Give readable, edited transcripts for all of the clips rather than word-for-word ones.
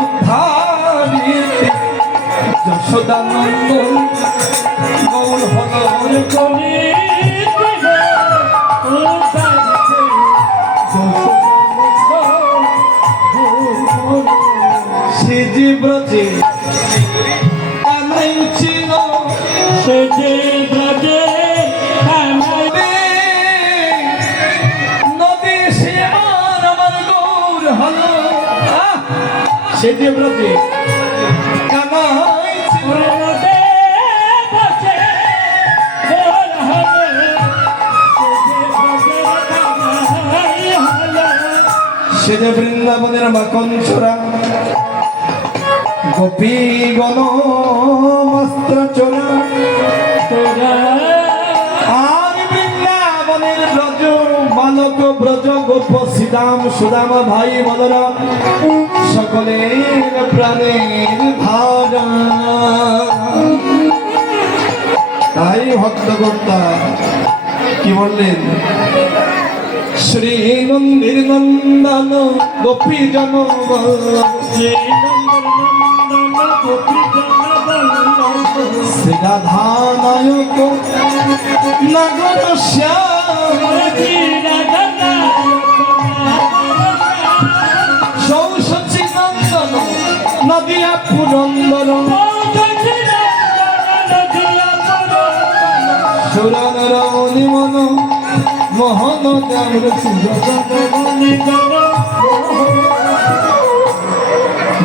উদ্ধারিতে যশোদানন্দন গৌর হল কলি সে যে ব্রজে ছিল সে যে ব্রজে নদী সে আমার গৌর হল সে যে ব্রজে কানাই ছিল সে যে বৃন্দাবনের মাখন ছোড়া গোপী গণ বস্ত্র চোরা আর বৃন্দাবনের ব্রজ বালক ব্রজ গোপ শ্রীরাম সুদাম ভাই বলরাম সকলের প্রাণের ধারা। তাই ভক্তকর্তা কি বললেন? শ্রী নন্দীর নন্দন গোপী জন শ্রী রাধা নায়ক নগর শ্যাম সৌসচী নন্দন নদিয়া পুরন্দর সুরনর নিমন মোহন চামর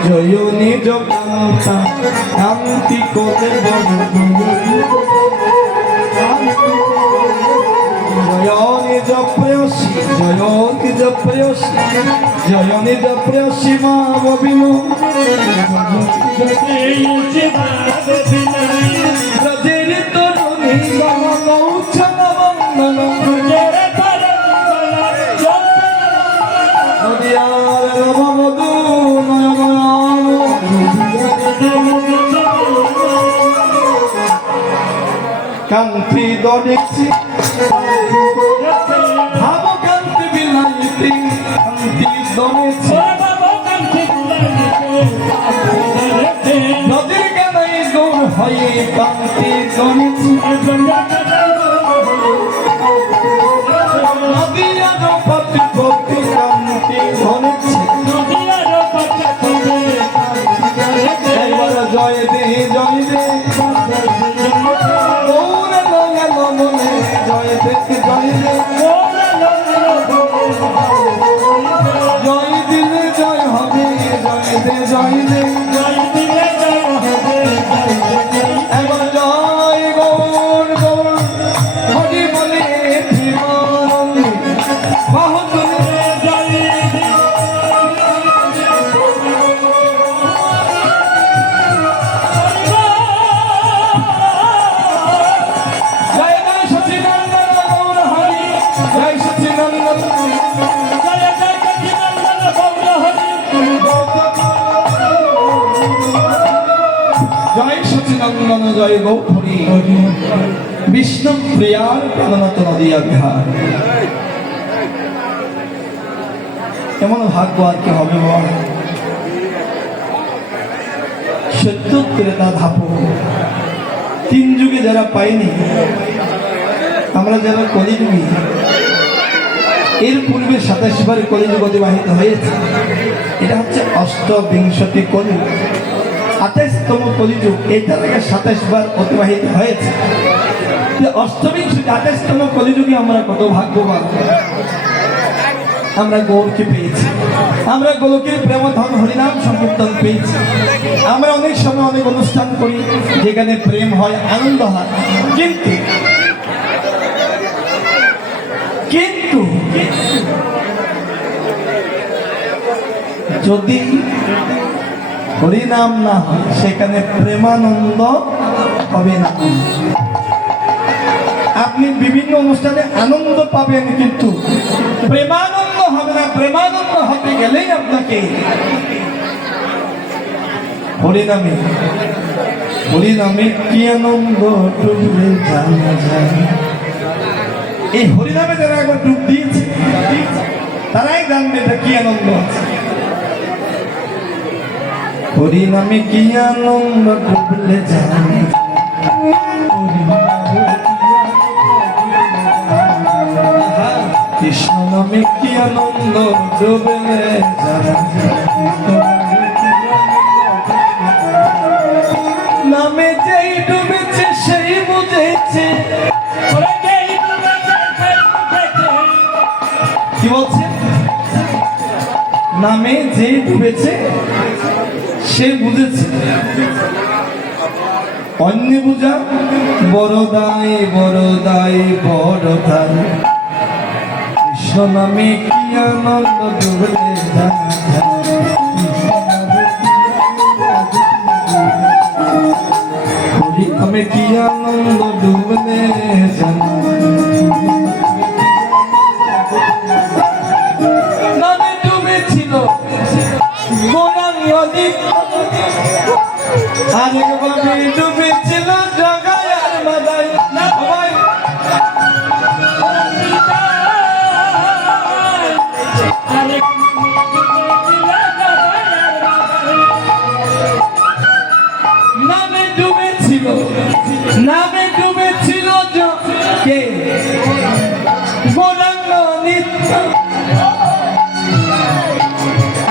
জয় নিজ কান্তা কান্তি কোলে জয় নিজ প্রেয়সী জয় নিজ প্রেয়সী জয় নিজ প্রেয়সী মা ববিন ব্রজের তরুণী গৌছন বন্দন নদিয়ার নববধূ কান্তি দলেছি ভাব কান্তি বিলাইতি কান্তি দলেছি নদীর গানাই গৌর হয়ে কান্তি দলেছি নদিয়ার পতি পতি কান্তি দলেছি এবার জয় দে জয় দে জয় দেখতে জয় জয় দিলে জয় হবে জয় দে জয় দে এবার জয় গৌর গৌর হরি বলে জয় সচিনন্দন জয় গৌরী বিষ্ণু প্রিয়ার প্রাণনাথ নদিয়া বিহার। এমন ভাগ্য আর কি হবে বল? সত্য ত্রেতা ধাপ তিন যুগে যারা পাইনি, আমরা যারা কলিযুগী, এর পূর্বে ২৭ বার কলিযুগ অতিবাহিত হয়েছে। এটা হচ্ছে অষ্টবিংশতি কলিযুগ, ২৮তম কলিযুগ। এটার আগে ২৭ বার অতিবাহিত হয়েছে। অষ্টবিংশতি ২৮তম কলিযুগে আমরা কত ভাগ্যবান, আমরা গৌরকে পেয়েছি, আমরা গোলকের প্রেমধন হরিনাম সংকীর্তন পেয়েছি। আমরা অনেক সময় অনেক অনুষ্ঠান করি যেখানে প্রেম হয়, আনন্দ হয়, কিন্তু কিন্তু যদি হরিনাম না হয় সেখানে প্রেমানন্দ হবে না। আপনি বিভিন্ন অনুষ্ঠানে আনন্দ পাবেন কিন্তু প্রেমানন্দ হবে না। প্রেমানন্দ হতে গেলেই আপনাকে হরিনামে হরিনামে কি আনন্দ ডুবলে জানা যায়। এই হরিনামে যারা একবার ডুব দিয়েছে তারাই জানবে এটা কি আনন্দ আছে। হরি নামে কি আনন্দ ডুবলে যায়, কৃষ্ণ নামে কি আনন্দ ডুবলে যায়, নামে যেই ডুবেছে সেই বুঝেছে। কি বলছে? নামে যে ডুবেছে সে বুঝেছে, অন্য বুঝা বড় দায় বড় দায় বড় দায়, কৃষ্ণ নামে কি আনন্দ ডুবলে যায়, হরি নামে কি আনন্দ ডুবলে যায়। নামে ডুবেছিল আরেকভাবে ডুবেছিল জগায় আর বাদায়। নামে ডুবেছিল, নামে ডুবেছিল কে? গৌরাঙ্গ নিত্য।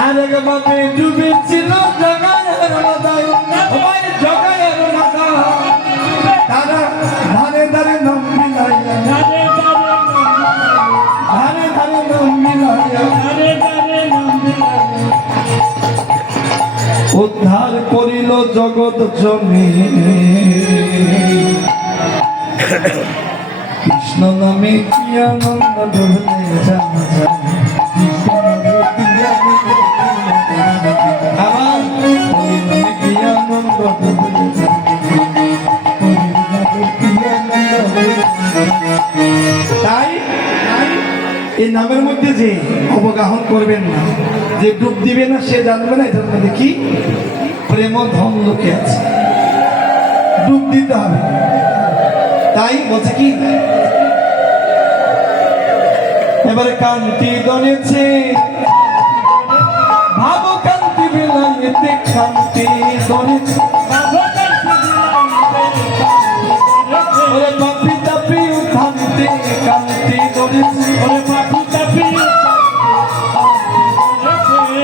আরেকভাবে ডুবেছিল জগায় আর বাদায়, জগায় আর বাদায়। তারা ধারে ধারে নাম মিলাইয়া, ধারে ধারে নাম মিলাইয়া, উদ্ধার করিল জগৎ জমি। কৃষ্ণ নামে কি আনন্দ ডুবলে যায়, আমার হরি নামে কি আনন্দ ডুবলে যায়। তাই এই নামের মধ্যে যে অবগাহন করবেন না, যে ডুব দিবে না সে জানবে না এটার মধ্যে কি প্রেম ধন লোকে আছে, ডুব দিতে হবে। তাই বলছে কি, এবারে কান্তি দনেছে ভাব কান্তি বিলাইতে, কান্তি দনেছে ওরে পাপি তাপি উঠান্তে, কান্তি দনেছে ওরে পাপি তাপি,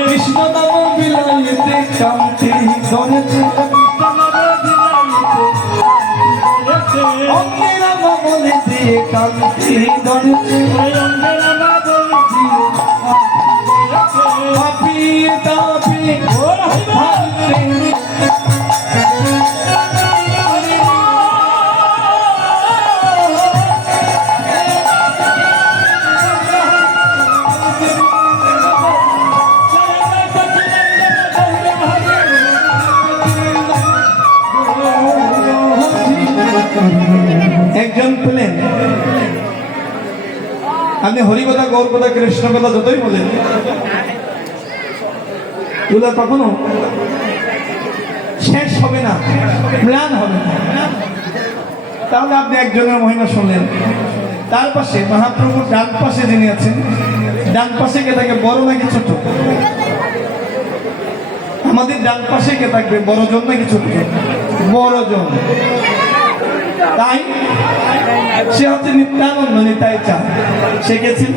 কৃষ্ণ নাম বিলাইতে কান্তি দনেছে, অঙ্গে নাম বলে দিয়ে কান্তি দনেছে, পাপি তাপি উঠান্তে। একজন পেলেন, আপনি হরিকথা গৌর কথা কৃষ্ণ কথা যতই বলেন এগুলো কখনো শেষ হবে না, ম্লান হবে না। তাহলে আপনি একজনের মহিমা শুনলেন, তার পাশে মহাপ্রভুর ডান পাশে যিনি আছেন, ডান পাশে কে থাকে, বড় নাকি ছোট? আমাদের ডান পাশে কে থাকবে, বড়জন নাকি ছোট? বড়জন। তাই সে হচ্ছে নিত্যানন্দ, নিতাই চা। সে কে ছিল?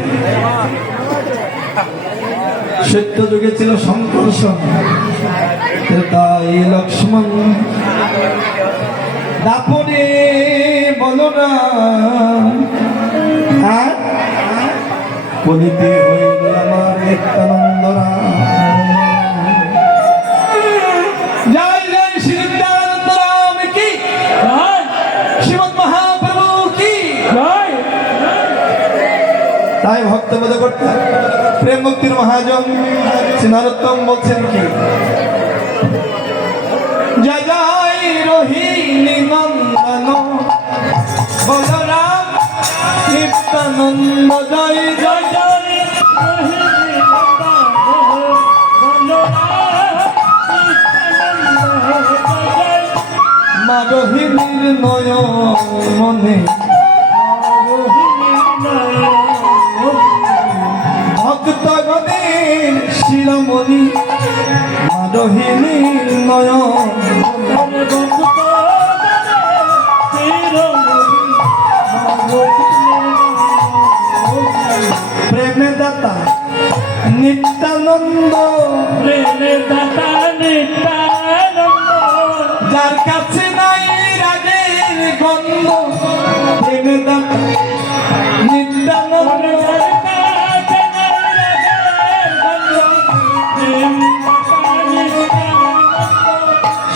সত্য যুগে ছিল সংকর্ষণ, তাই লক্ষ্মণ দাপরে বলো না, বলিতে হইল আমার নিত্যানন্দ রাম। জয় জয় শ্রী নিত্যানন্দ রাম কি, শ্রীমৎ মহাপ্রভু কি জয়। তাই ভক্তবোধ করতে প্রেম মুক্তির মহাজন শ্রী নরোত্তম বলছেন কি, জয় জয় রোহিণী নন্দন বলরাম নিত্যানন্দ, জয় জয় জয় রোহিণী নন্দন বলরাম নিত্যানন্দ, মা রোহিণীর নয়ন মনে ভক্তগণের শিরোমণি, মা রহিনী নয়ন প্রেমে দাতা নিত্যানন্দ যার কাছে নাই রাগের গন্ধ প্রেমে দাতা নিত্যানন্দ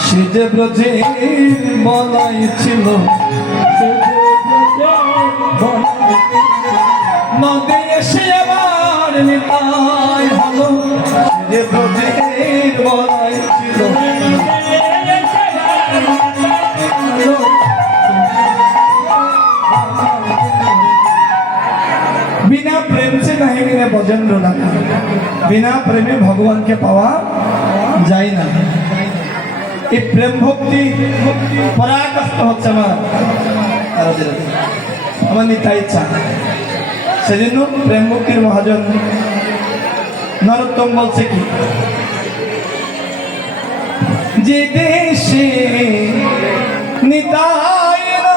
সে যে ব্রজের বলাই ছিল নদে এসে আবার নিতাই হলো সে যে ব্রজের বলাই ছিল बिना प्रेम से नहीं मेरे भजन रोना बिना प्रेमे भगवान के पावा যায় না এই প্রেম ভক্তি পরাকাষ্ঠ হচ্ছে আমার নিতাই ইচ্ছা সেজন্য প্রেম ভক্তির মহাজন নরোত্তম বলছে কি যে দেশে নিতাই না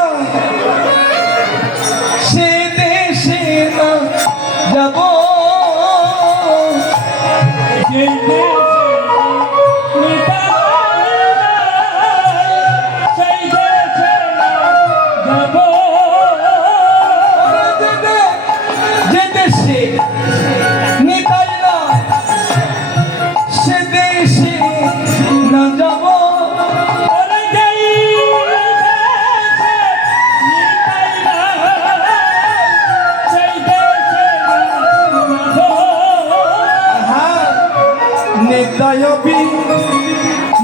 সে দেশে না যাব নিতায়বি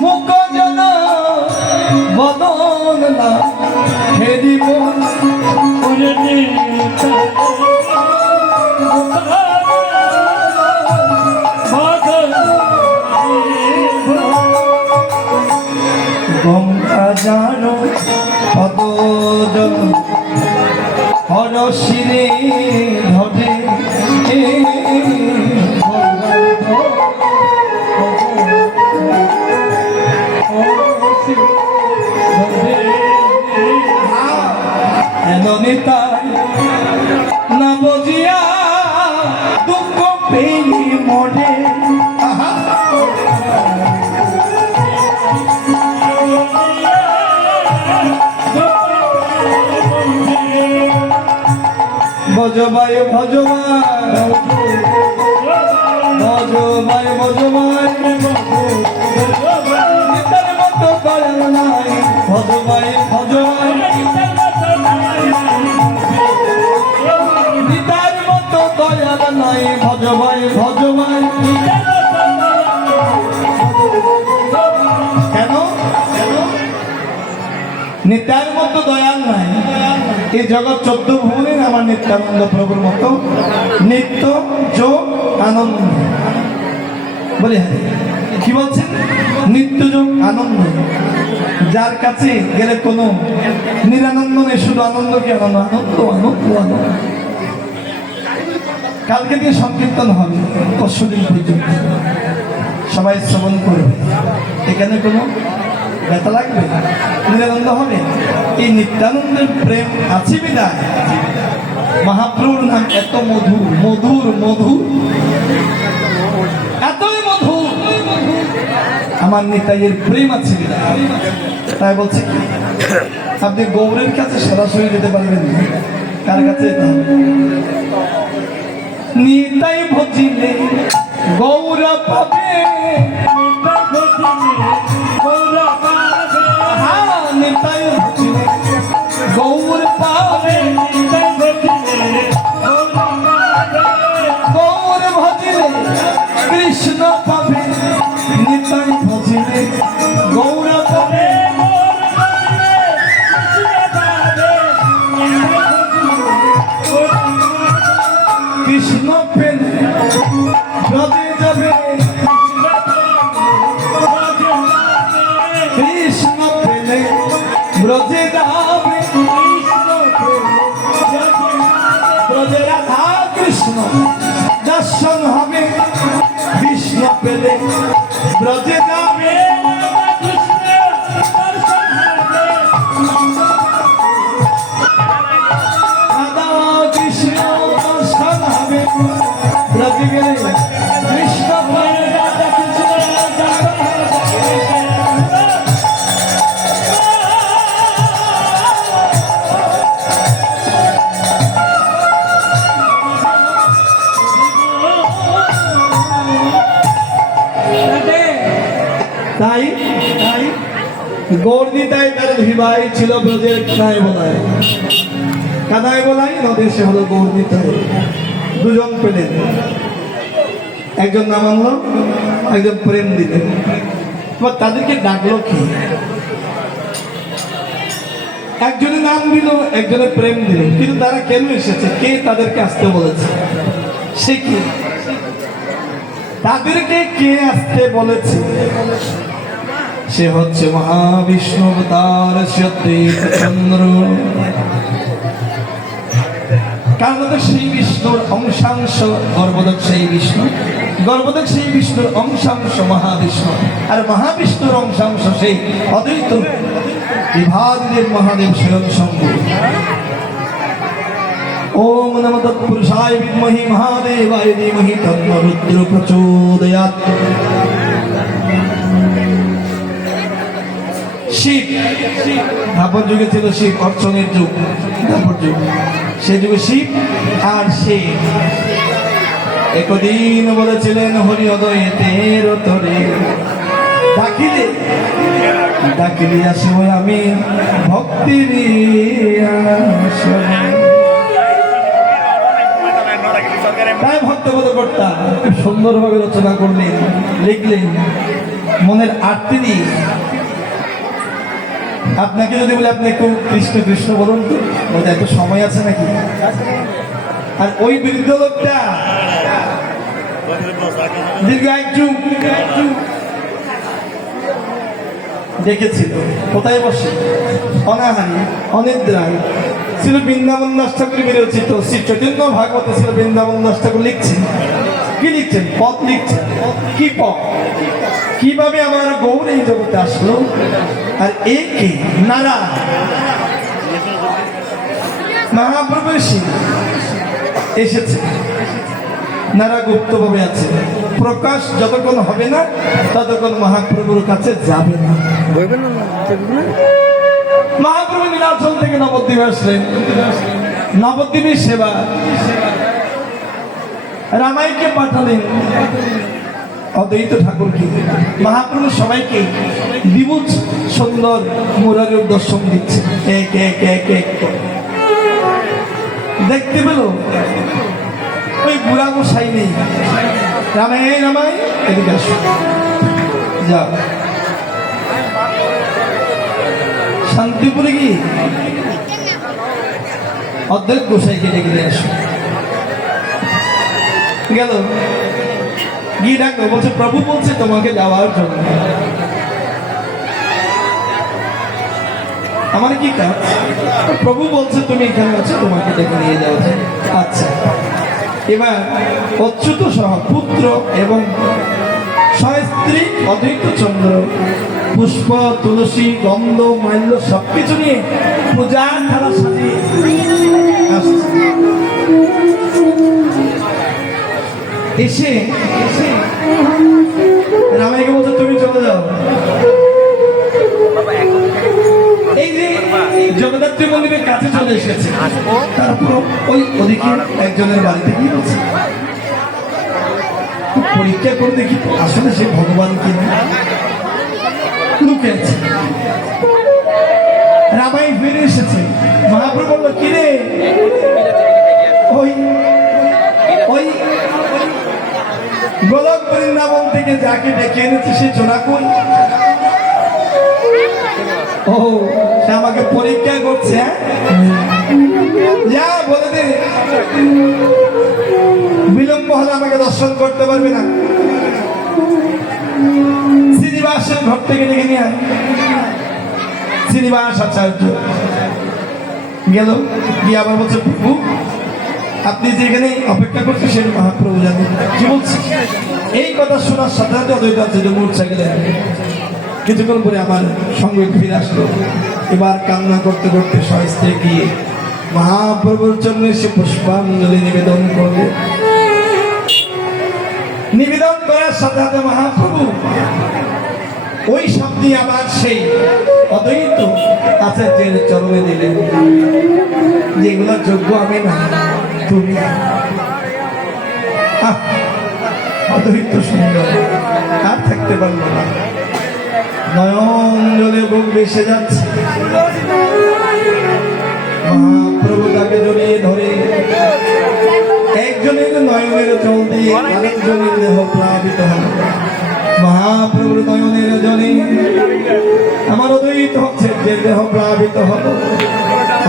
মুখজন বদন না হেরিব গঙ্গা জানো পদজন হর শিরে ধরে নিতাই না বুঝিয়া দুঃখ পেলি মনে ভজবাই ভজবাই ভজবাই ভজবাই নিতার মতো দয়াল নাই ভজবাই ভজবাই নিতার মতো দয়াল নাই ভজবাই ভজবাই কেন নিতার মতো দয়াল নাই এই জগৎ 14 ভুবনে আমার নিত্যানন্দ প্রভুর মতো নিত্য যোগ আনন্দ বলে কি বলছেন নিত্য যোগ আনন্দ যার কাছে গেলে কোনো নিরানন্দ নেই শুধু আনন্দ কি আনন্দ আনন্দ আনন্দ আনন্দ কালকে দিয়ে সংকীর্তন হবে পরশুদিন পর্যন্ত সবাই শ্রবণ করবে এখানে কোনো ব্যথা লাগবে নিরানন্দ হবে এই নিত্যানন্দের প্রেম আছে বিদায় মহাপ্রভুর নাম এত মধুর মধুর মধুর এতই মধুর আমার নিতাইয়ের প্রেম আছে বিদায় তাই বলছি আপনি গৌরের কাছে সরাসরি যেতে পারবেন কার কাছে নিতাই ভজিলে গৌরা পাবে নিতাই ভজিলে গৌর পাবে গৌর ভজিলে কৃষ্ণ পাবে নিতাই ভজিলে গৌর পাবে কৃষ্ণ পেলে ব্রজে যাবে কৃষ্ণ পেলে ব্রজে যাবে ব্রজে রাধা কৃষ্ণ দর্শন হবে কৃষ্ণ পেলে ব্রজে যে যাবে রাধা কৃষ্ণ দর্শন হবে রাজি গেলে কৃষ্ণ তাই তাই গৌরনীতায় তার ভাই ছিল ব্রজের কানায় বলাই নদের সে হলো গৌরনীতায়। দুজন পেলেন, একজন নাম আনলো, একজন প্রেম দিলেন। এবার তাদেরকে ডাকলো কি? একজনের নাম দিল, একজনের প্রেম দিল, কিন্তু তারা কেন এসেছে, কে তাদেরকে আসতে বলেছে, সে কি? তাদেরকে কে আসতে বলেছে? সে হচ্ছে মহাবিষ্ণু অবতার চন্দ্র। কারণ সেই বিষ্ণুর অংশাংশ গর্ভদক, সেই বিষ্ণু গর্ভদক, সেই বিষ্ণুর অংশাংশ মহাবিষ্ণু, আর মহাবিষ্ণুর অংশাংশ সেই অদ্বৈত বিভাগের মহাদেব স্বয়ং শম্ভু। ওম নমঃ তৎপুরুষায় বিদ্মহে মহাদেবায় ধীমহি তন্নো রুদ্র প্রচোদয়াৎ। শিব ধাপর যুগে ছিল শিব, অর্চনের যুগ, ধাপর যুগ, সে যুগে শিব আর শিব একদিন বলেছিলেন হরি অদয়েতের তরে ডাকিলে ডাকিলে আসব আমি ভক্তির তাই ভক্তবোধ কর্তা খুব সুন্দরভাবে রচনা করলেন, লিখলেন মনের আরতি দিয়ে। আপনাকে যদি বলে আপনি একটু কৃষ্ণ কৃষ্ণ বলুন তো, বলতে একটু সময় আছে নাকি? আর ওই বৃদ্ধ লোকটা দীর্ঘ এক যুগ দেখেছিল, কোথায় বসে অনাহারি অনিদ্রায় ছিল। বৃন্দাবন দাস ঠাকুর বিরচিত শ্রী চৈতন্য ভাগবতে ছিল বৃন্দাবন দাস ঠাকুর লিখছেন। কি লিখছেন? পথ লিখছেন। কি পথ? কিভাবে আমার গৌর এই জগতে আসলো, আর একে নারা মহাপ্রভু এসেছে, নারা গুপ্তভাবে আছে, প্রকাশ যতক্ষণ হবে না ততক্ষণ মহাপ্রভুর কাছে যাবে না। মহাপ্রভু নীলাচল থেকে নবদ্বীপে আসলেন, নবদ্বীপের সেবা রামাইকে পাঠালেন, অদ্বৈত ঠাকুরকে। মহাপ্রভু সবাইকে দ্বিভুজ সুন্দর মুরারির দর্শন দিচ্ছে, এক এক এক এক দেখতে পেল ওই বুড়া গোসাই নেই। রামাই রামাই এদিকে আসো, যাও শান্তিপুরে গিয়ে অদ্বৈত গোসাইকে ডেকে আসো। গেল গিয়ে ডাকলো, বলছে প্রভু বলছে তোমাকে যাওয়ার জন্য। আমার কি কাজ? প্রভু বলছে তুমি এখানে আছো, তোমাকে ডেকে নিয়ে যাওয়া যায়। আচ্ছা, এবার অচ্যুত সহ পুত্র এবং স্ত্রী অদ্বৈত চন্দ্র পুষ্প তুলসী গন্ধ মাল্য সবকিছু নিয়ে পূজার থালা সাজিয়ে এসে রামাইকে বলছে তুমি চলে যাও। এই যে জগদ্ধাত্রী মন্দিরের কাছে চলে এসেছে, তারপর ওই ওদিকে একজনের বাড়িতে গিয়ে বলছে পরীক্ষা করে দেখি আসলে সে ভগবান কিনা। লুকে আছে, রামাই ফিরে এসেছে। মহাপ্রভু বললো কিরে, ওই ওই গোলক বৃন্দাবন থেকে যাকে ডেকে এনেছে সে চোরা কই? ও সে আমাকে পরীক্ষা করছে। যা বলে দে, বিলম্ব হলে আমাকে দর্শন করতে পারবে না। শ্রীনিবাসের ঘর থেকে ডেকে নিয়ে আয়। শ্রীনিবাস আচার্য গেল, গিয়ে আবার বলছে প্রভু আপনি যেখানে অপেক্ষা করছেন সেটা মহাপ্রভু জানেন কি বলছি। এই কথা শোনার সাথে সাথে অদ্বৈত আচার্য মূর্ছা গেলেন। কিছুক্ষণ পরে আমার সঙ্গে ফিরে আসলো। এবার কান্না করতে করতে স্বস্তে গিয়ে মহাপ্রভুর জন্য সে পুষ্পাঞ্জলি নিবেদন করবে। নিবেদন করার সাথে সাথে মহাপ্রভু ওই শব্দে আবার সেই অদ্বৈত আচার্যের চরণে দিলেন, যেগুলো যোগ্য আমি না, তুমি। অদ্বৈত সুন্দর, আর থাকতে পারলো না, নয়ন জলে বুক ভেসে যাচ্ছে। মহাপ্রভু তাকে জড়িয়ে ধরে একজনের নয়নের জল দিয়ে আরেকজনের দেহ প্লাবিত হল। মহাপ্রভুর নয়নের জলে আমার অদ্বৈত হচ্ছে যে দেহ প্লাবিত হল,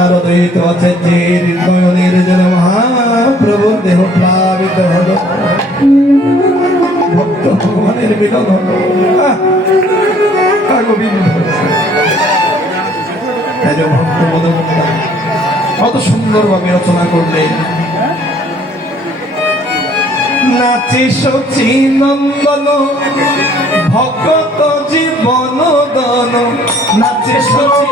আর অদ্বৈত হচ্ছে যে নয়নের জলে মহাপ্রভুর দেহ প্লাবিত হল। ভক্ত ভগবানের মিলন হল। কত সুন্দর ভাবে রচনা করলেন। নাচে শচী নন্দন ভগত জীবন দন, নাচে শচী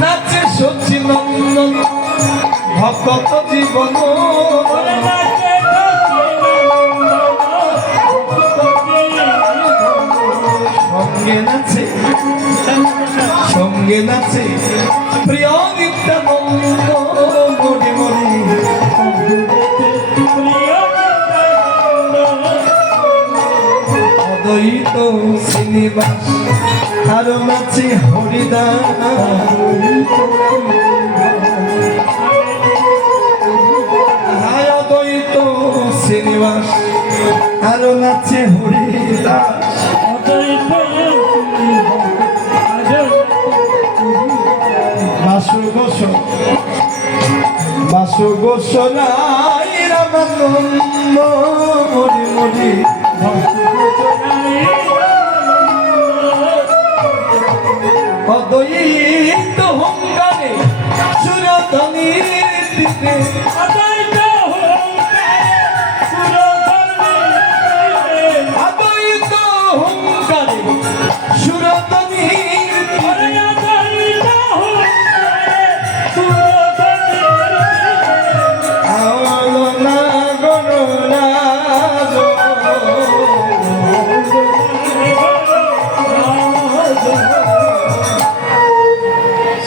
নাচে শচী নন্দন ভগত জীবন, সঙ্গে নাচে সঙ্গে নাচে প্রিয় নিত্যানন্দ মনে মনে, অদ্বৈত শ্রীনিবাস আর নাচে হরিদাস, অদ্বৈত শ্রীনিবাস আর নাচে হরিদাস। বাসু গোসলাই রামানন্দ মরি মরি, অদ্বৈত হুঙ্কারে সুরধনির দিকে, অদ্বৈত হুঙ্কারে সুরধনির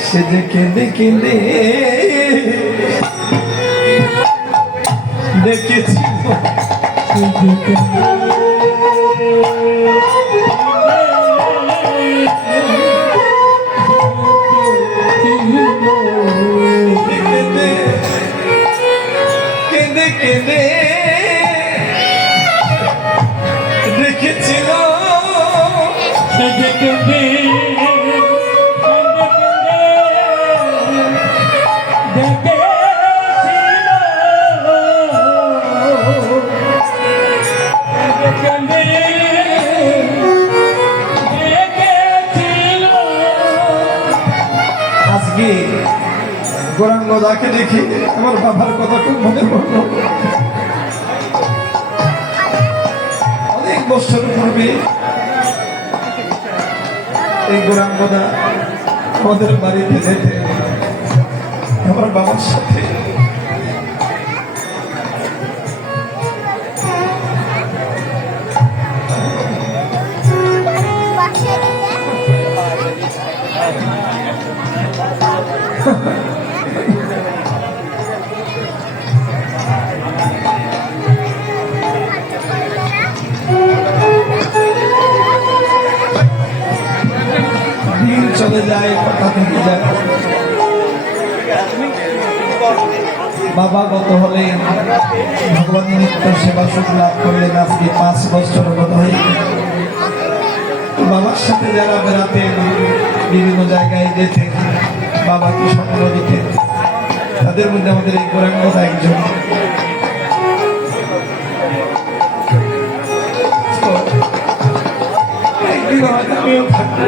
সে যে কেঁদে কেঁদে দেখেছি কেঁদে কেঁদে দেখেছিল সে যে কেঁদে আজকে গৌরাঙ্গদাকে দেখি আমার বাবার কথা খুব মনে পড়ল। অনেক বছর পূর্বে এই গৌরাঙ্গদা আমাদের বাড়িতে যেতে আমার বাবার সাথে দিন চলে যায়, কথা থেকে যায়। বাবা গত হলে ভগবান নিত্য সেবা সুখ লাভ করলেন। আজকে 5 বছর গত হয়ে বাবার সাথে যারা বেড়াতেন, বিভিন্ন জায়গায় যেতেন, বাবাকে সঙ্গ দিতেন, তাদের মধ্যে আমাদের এই গৌরাঙ্গদা একজন। একদিন হয়তো আমিও থাকবো।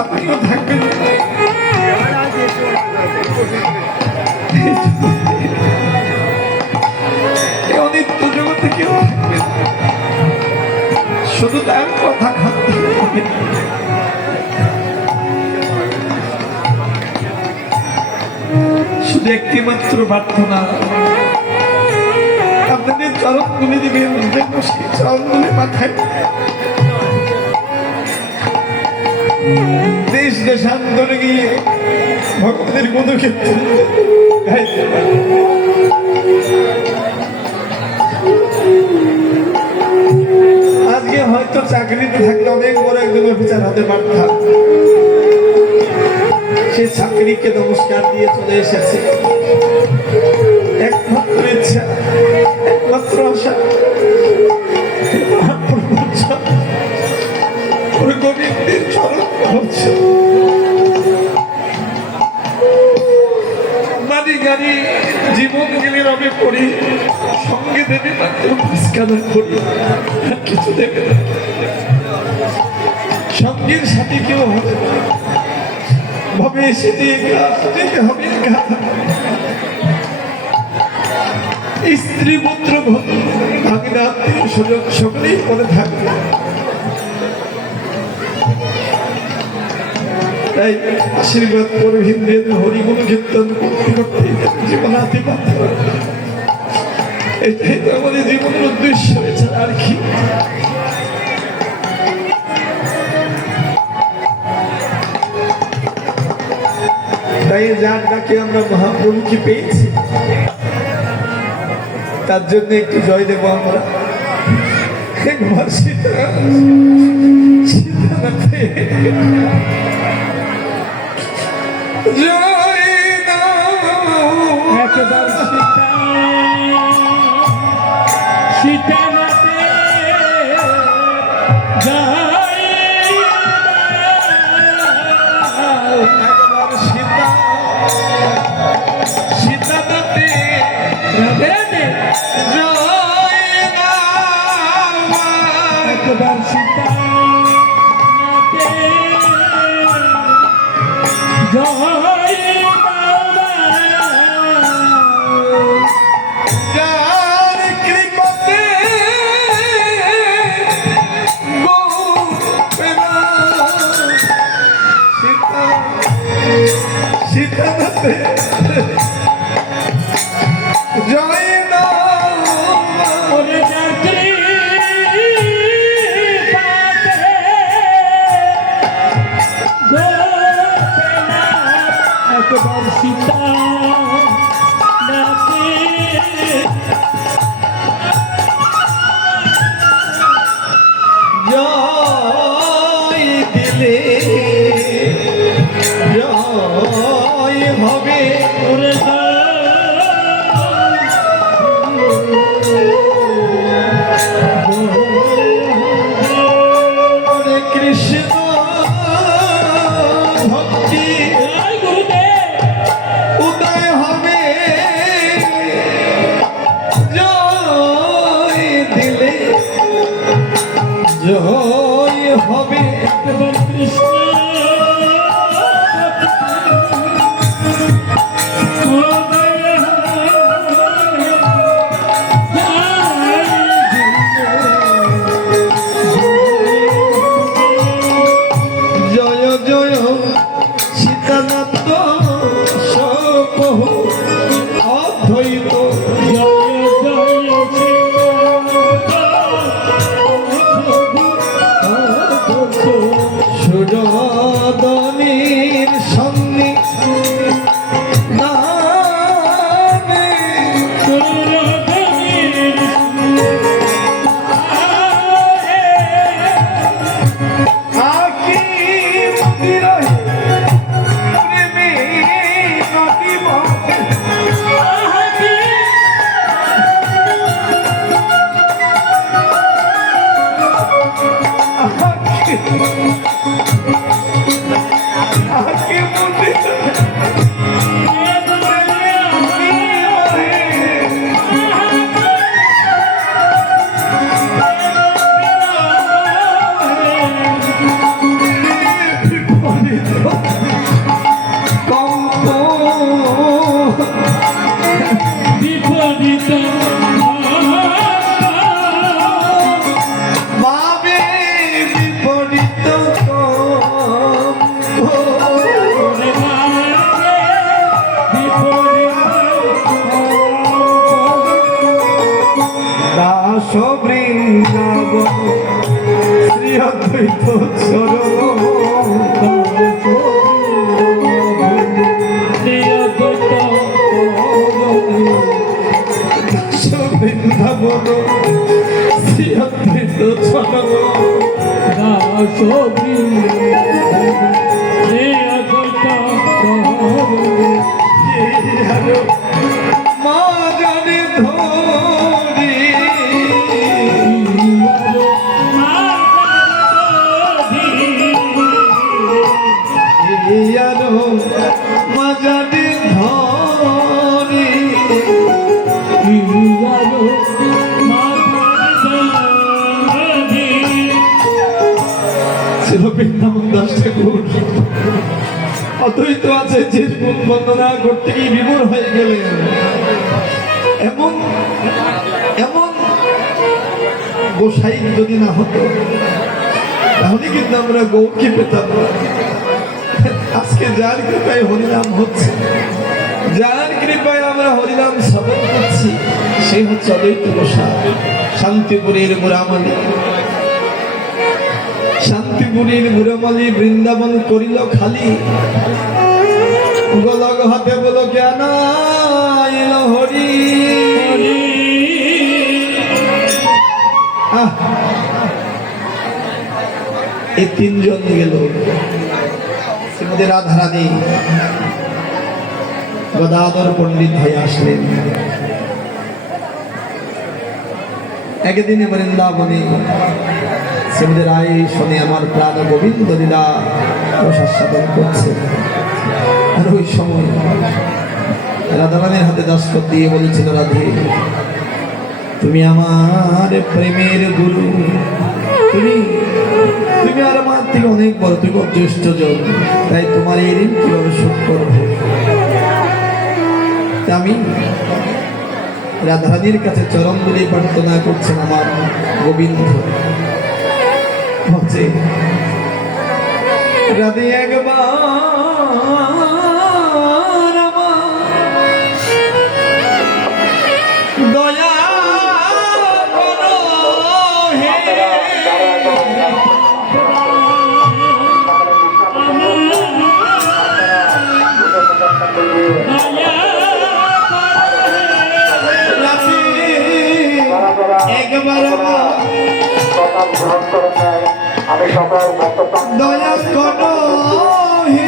আপনিও থাকবেন এই অনিত্য জগতে কেউ থাকবেন শুধু তার কথা খাতে হবে। শুধু একটি মাত্র প্রার্থনা আপনাদের চরণ তুলে দিবেন যেন সেই চরণ তুলে মাথায় দেশ দেশান্তরে গিয়ে ভগবানের গুণক্ষেত্র গাইতে পারে। আজকে হয়তো চাকরিতে থাকলে অনেক বড় একজন অফিসার হতে পারতাম, সে চাকরিকে নমস্কার দিয়ে চলে এসেছে। একমাত্র ইচ্ছা, একমাত্র আশা গোবিন্দের চরণ হচ্ছে। মানি গাড়ি জীবন গেলে রবে পড়ি, সঙ্গে দেবে মাত্র মাঝখানা করি, আর কিছু দেবে না। সঙ্গের সাথে কেউ হবে না, ভাবে এসে দিয়ে হবে স্ত্রী পুত্র ভাগিনা আত্মীয় স্বজন সকলেই পরে থাকবে। তাই আশীর্বাদ করে হিন্দু হরিগুণ কীর্তন করতে করতে জীবন হাতে পারতে পারে। এটাই তো আমাদের জীবনের উদ্দেশ্য, এছাড়া আর কি। তাই যার ডাকে আমরা মহাপ্রভুকে পেয়েছি, তার জন্য একটু জয় দেব আমরা। একবার সীতানাথে জয় একবার সীতানাথে জয়, একবার সীতানাথে একবার সীতানাথে জয় যার কৃপাতে সীতানাথে জয় না ওরে চাকরি পাতে গোপেনাথ বৃন্দাবন শ্রী অদ্বৈত চরণ বৃন্দাবন শ্রী অদ্বৈত চরণ মা জানে ধরি মা জানে ধরি ছিল বৃন্দাবন দাস ঠাকুর অদ্বৈত আছে যে গুণ বন্দনা করতে গিয়ে বিমূঢ় হয়ে গেলেন। এমন এমন গোসাই যদি না হতো তাহলে কিন্তু আমরা গৌরকে পেতাম না। আজকে যার কৃপায় হরিনাম হচ্ছে, যার কৃপায় আমরা হরিনাম শ্রবণ করছি, সেই হচ্ছে অদ্বৈত গোসাই। শান্তিপুরের মুরামালি, শান্তিপুরের মুরামালি বৃন্দাবন করিল খালি, গোলক হাতে বলো জ্ঞান এলো হরি। এই তিনজন গেল, শ্রীমতী রাধারানী গদাধর পণ্ডিত হয়ে আসলেন। একদিনে বৃন্দাবনে শ্রীমতী রায় শোনে আমার প্রাণ গোবিন্দ লীলা প্রসাদন করছে। আর ওই সময় রাধারানীর হাতে দস্তখত দিয়ে বলেছিল, রাধে তুমি আমার প্রেমের গুরু, তুমি আর আমার থেকে অনেক বড়, তুমি জ্যেষ্ঠ জন, তাই তোমার এই ঋণ কিভাবে শোধ করবো। আমি রাধারানীর কাছে চরম বলে প্রার্থনা করছেন আমার গোবিন্দ। বলছে রাধে একবার দয়া করো হে, একবার আমি সকল ভক্ত দয়া করো হে,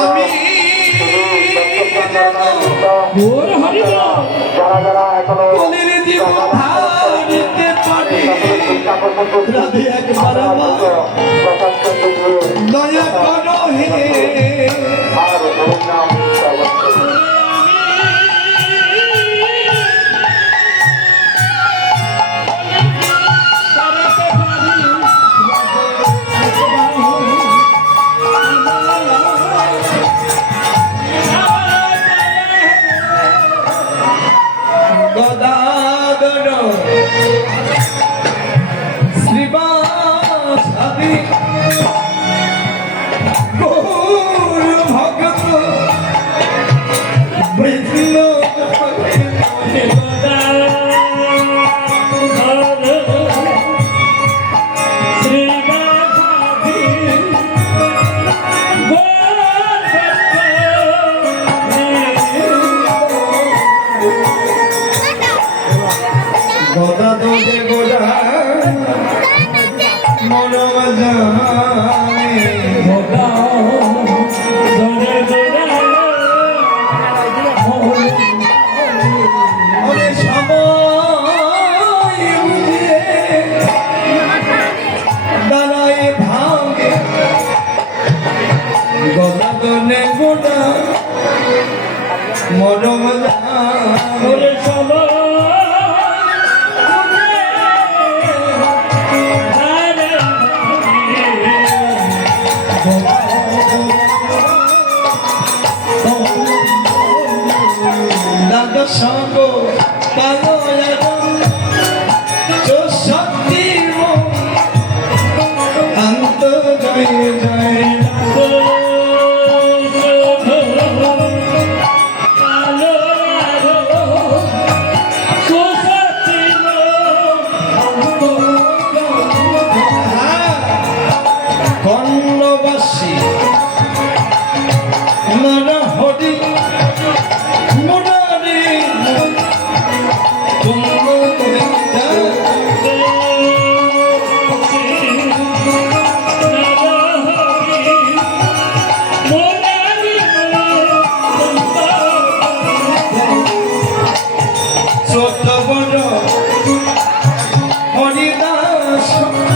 আমি যারা যারা এখনো বলির জীবন ধারিতে পারি, রাধে একবার দয়া করো হে, আর হরিনাম শ্রবণ করুন। গদাধর শ্রীবাসাদি গৌর ভগত বৃন্দ গদাধরে গোড়া মনম জানে, ওরে সময় বুঝে দাঁড়ায় ভাঙে, গদাধরে গোড়া মনম জানে, দাদা সঙ্গ পালো শক্তি অন্ত জয় সত্য